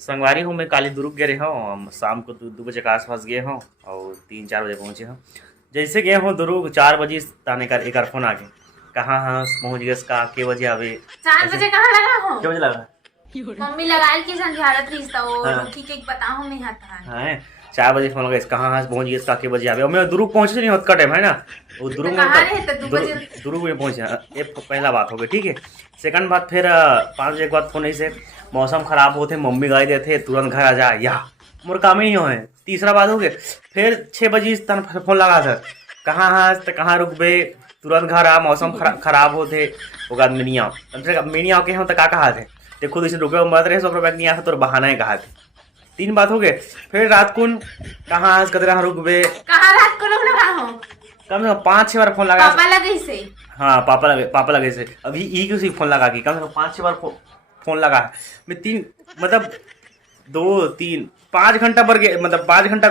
संगवारी हूँ मैं काली दुर्ग गए रहा हूँ। हम शाम को 2 बजे के आसपास गए हूँ और 3-4 बजे पहुँचे हूँ। जैसे गए हूँ दुर्ग 4 बजे ताने का एक फ़ोन आ गया, कहाँ हाँ पहुँच गए का के बजे आवे। 4 बजे कहाँ लगा हो? क्या बजे लगा? मम्मी लगाई की संझारत रही वो हाँ रुकी के बताओ मैं हाथ हाँ 4 बजे फोन लगा, कहाँ हाँ पहुँच गए के बजे आवे। और मैं दुर्ग पहुँचे नहीं का टाइम है ना, वो तो दुर्ग में कहाँ रहे तो 2 बजे? दुर्ग में पहुँचे। ये पहला बात हो गई, ठीक है। सेकंड बात फिर 5 बजे के बाद फोन ऐसे मौसम खराब होते मम्मी गाई देते तुरंत घर आ जा या मोर काम ही नहीं हो है। तीसरा बात हो गया फिर 6 बजे तन फोन लगा सर, कहाँ हाँ तो कहाँ रुकबे, तुरंत घर आ मौसम खराब होते होगा मिनी आओ मिनी आओ के हो तो का कहा थे ते खुद इसे रुके मत रहे 100 रुपये नहीं आता तो बहाना है कहा थे। 3 बात हो गए। फिर रात को कहाँ आज कदरा रुकबे, कहाँ रात को लोग लगा हो? कम से कम 5-6 बार फोन लगा। पापा लगे से हाँ पापा लगे से अभी ई क्यों फोन लगा की कम से कम 5-6 बार फोन लगा है। मैं 3 मतलब 2-3-5 घंटा पर मतलब 5 घंटा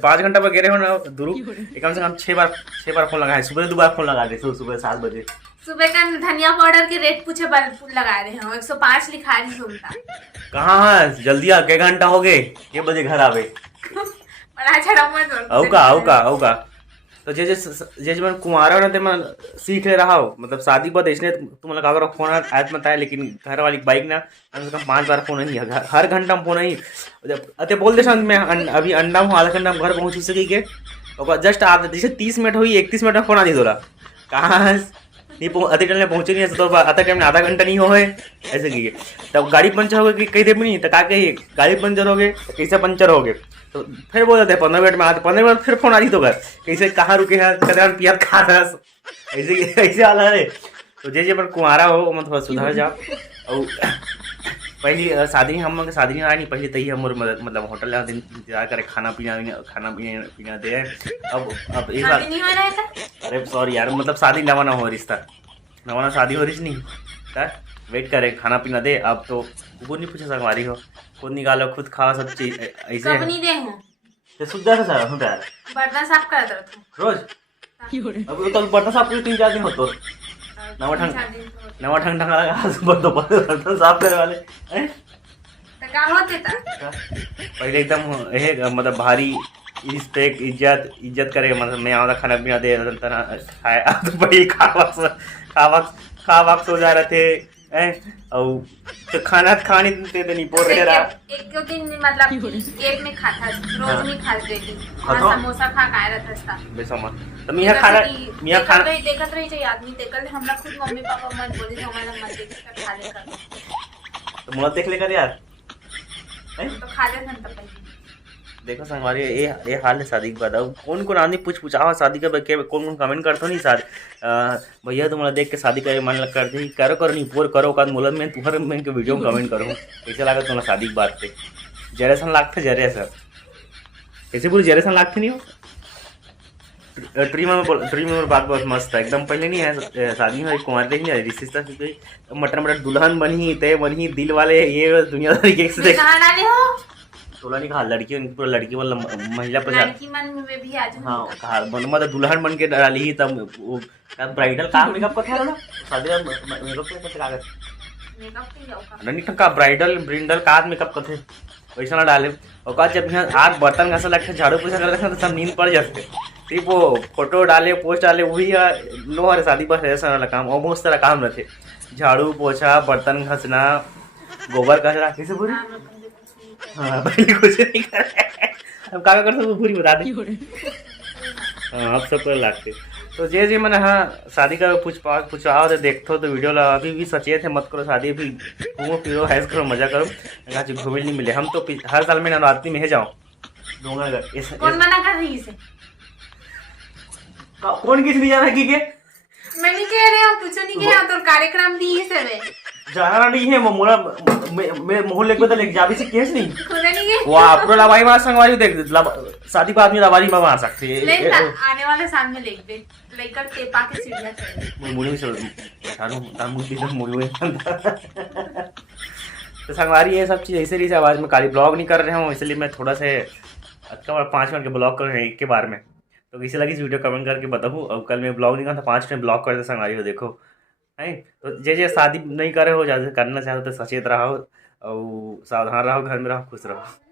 5 घंटा पर गिरे हो ना दुरु, कम से कम 6 बार फोन लगा है। सुबह 2 बार फोन लगा दे, सुबह 7 बजे। सुबह का धनिया पाउडर के रेट पूछे लगा रहे हो 105 लिखा रही सुनता। कहाँ हाँ जल्दी आ, के घंटा हो गए के बजे घर आवे। बड़ा अच्छा मत औका तो जे मैं कुमारा ना ते मैं सीख ले रहा हूँ। मतलब शादी बाद इसने तुम लगा कर फोन आयत मत आए, लेकिन घर वाली बाइक ना कम से कम 5 बार फोन नहीं है, हर घंटा में फोन नहीं। अते बोल दे मैं अभी अंडा हूँ आधा घंटा में घर पहुँच सकी के जस्ट आधा जैसे 30 मिनट हुई 31 मिनट में फोन आ दी तोरा कहाँ नहीं अति टाइम में पहुंचे नहीं तो अति टाइम में आधा घंटा नहीं हो ऐसे की। तब गाड़ी पंचर हो गई कहीं दे भी नहीं तो का कहिए गाड़ी पंचर हो गए कैसे पंचर हो गए तो फिर बोल देते 15 मिनट में आते 15 मिनट फिर फोन आ रही तो घर कैसे कहाँ रुके हैं कदर पिया खा रहा ऐसे ऐसे वाला है। तो जे पर कुमारा हो मतलब सुधर जा। और पहली शादी हम लोग शादी नहीं आई नहीं पहले तही हम मतलब होटल इंतजार करे खाना पीना दे। अब इस बार नहीं हो रहा था। अरे सॉरी यार मतलब शादी नवा हो रिश्ता नवा शादी हो रही नहीं था, वेट करे खाना पीना दे। अब तो वो नहीं पूछे संगवारी हो खुद निकालो खुद खाओ सब चीज ऐसे कब नहीं दे हूं तो सुधा से सारा सुधा बर्तन साफ कर दो तू रोज। अब तो बर्तन साफ कर 3-4 दिन होतो नवा ठंग ढंगा लगा बर्तन साफ करे वाले तो का होते था पहले एकदम मतलब भारी रिस्पेक्ट इज्जत करे मतलब मैं आवा खाना पीना दे तना खाए अब तो भाई खावा सो जा रहे थे और तो खाना खाने देते नहीं पोर रहा एक दिन मतलब एक में खाता रोज नहीं खा देती समोसा खा का रहता था बेसमझ तो मिया खाना देखत रही चाहिए आदमी देखल हमरा खुद मम्मी पापा मत बोली हमारा मत देख खा ले कर तो मुझे देख ले कर यार तो खा ले न तब देखो संगवारी ये हाल है शादी के बाद। अब कौन आदमी पूछावा शादी का कौन कमेंट करते नहीं साथ भैया तुम्हारा देख के शादी का मन लग करते ही करो नहीं पूर करो का मोलन में तुम्हारे में के वीडियो में कमेंट करो कैसे लगा तुम्हारा शादी की बात पे जरेसन लागते जरेसन कैसे पूरी जरेसन लागते नहीं हो। ड्रीम में बात बहुत मस्त है एकदम पहले नहीं है शादी में कुमार नहीं है रिश्तेदार मटर दुल्हन बनी दिल वाले ये दुनियादारी के तोला नहीं कहा लड़की पूरा लड़की वाला महिला लड़की मन में भी आज हाँ कहा मतलब दुल्हन बन के डाली ही तब वो ब्राइडल का मेकअप का था ना शादी में मेकअप का कागज नहीं का ब्राइडल का मेकअप का थे वैसा ना डाले और कहा जब यहाँ आग बर्तन घसा लगते झाड़ू पोछा कर रखे तो सब नींद पड़ जाते ठीक वो फोटो डाले पोस्ट डाले वही नो हमारे शादी बस ऐसा वाला काम और बहुत सारा काम रहते झाड़ू पोछा बर्तन घसना गोबर कचरा कैसे पूरी हाँ पहले कुछ नहीं कर अब का कर सकते पूरी बता दी हाँ अब सब लगते तो जे मैंने हाँ शादी का पूछाओ तो देखो तो वीडियो ला अभी भी सचेत है मत करो शादी भी घूमो फिरो हैस करो मजा करो यहाँ से घूमे नहीं मिले। हम तो हर साल में नवरात्रि में है जाओ डोंगरगढ़ कौन मना कर रही है कौन किस लिए जाना की के मैं नहीं कह रही हूँ कुछ नहीं कह रहा तो कार्यक्रम दी है सब जाना नहीं है मोला मैं मोहल्ले को तो लेके जा भी से केस नहीं खुद नहीं है वाह पूरा लवाई मार संगवारी देख शादी के आदमी लवारी में मार सकते हैं आने वाले साल में लेके लेकर टेपा के सीढ़ियां चढ़े मुड़ी से बैठानो मुड़ी से मुड़ी तो संगवारी ये सब चीज़ ऐसे रही आवाज़ में काली ब्लॉग नहीं कर रहे हूँ इसलिए मैं थोड़ा से अच्छा 5 मिनट के ब्लॉग कर रहे हैं एक के बार में तो कैसे लगी इस वीडियो कमेंट करके बताऊँ। अब कल मैं ब्लॉग नहीं करता 5 मिनट ब्लॉग करते संगवारी हो देखो है तो जे शादी नहीं करे हो जैसे करना चाहते तो सचेत रहो और सावधान रहो, घर में रहो, खुश रहो।